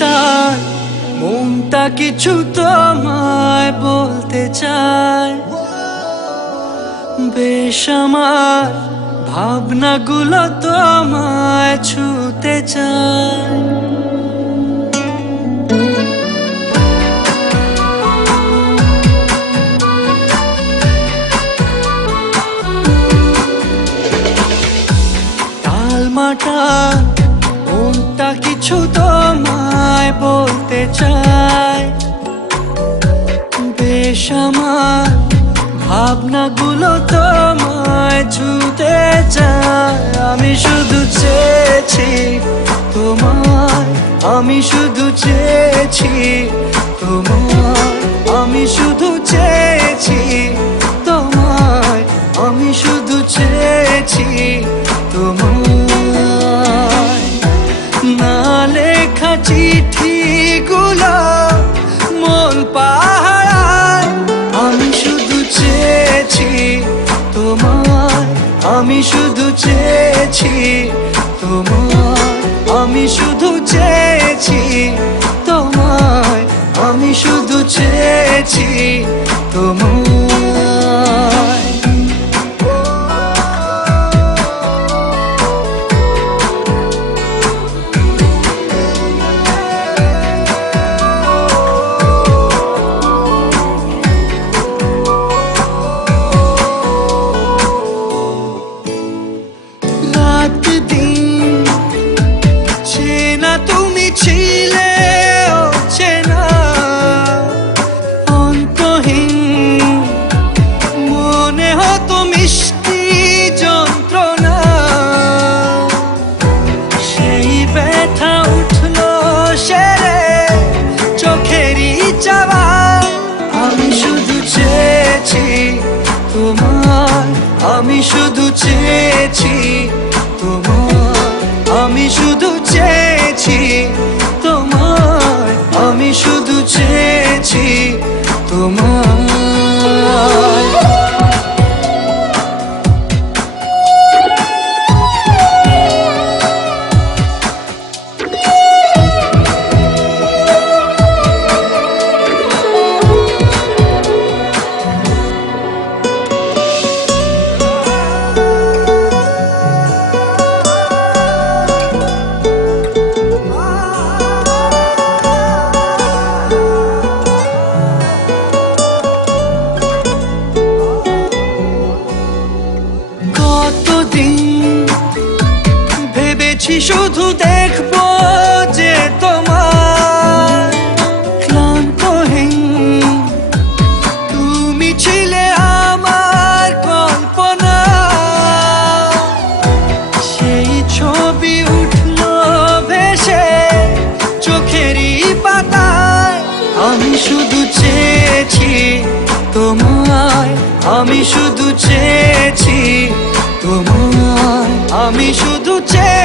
মাটার মনটা কিছু তোমায় বলতে চায়। বেশ আমার ভাবনাগুলো তোমায় ছুতে চায়। টালমাটাল মনটা কিছু তোমায় বলতে চায়। বেশ আমার ভাবনাগুলো তোমায় ছুতে চায়। আমি শুধু চেয়েছি তোমায়, আমি শুধু চেয়েছি তোমায়, আমি শুধু চেয়েছি তোমায়, আমি শুধু চেয়েছি তোমায়। না লেখা চিঠিগুলো মন পাহারায়। আমি শুধু চেয়েছি তোমায়, আমি শুধু চেয়েছি তোমায়, আমি শুধু চেয়েছি তোমায়, আমি শুধু চেয়েছি তোমায়। রাত দিন চেনা তুমি ছিলে চেনা অন্তহীন, মনে হতো মিষ্টি যন্ত্রণা। সেই ব্যথা উঠলো সেরে চোখেরই চাওয়ায়। আমি শুধু চেয়েছি তোমায়, আমি শুধু চেয়েছি তোমায়, আমি শুধু চেয়েছি তোমায়, আমি শুধু চেয়েছি তোমায়। কতদিন ভেবেছি শুধু দেখবো যে তোমার ক্লান্তহীন, তুমি ছিলে আমার কল্পনা। সেই ছবি উঠলো ভেসে চোখেরই পাতায়। আমি শুধু চেয়েছি তোমায়, আমি শুধু চেয়েছি তোমায়, আমি শুধু চেয়েছি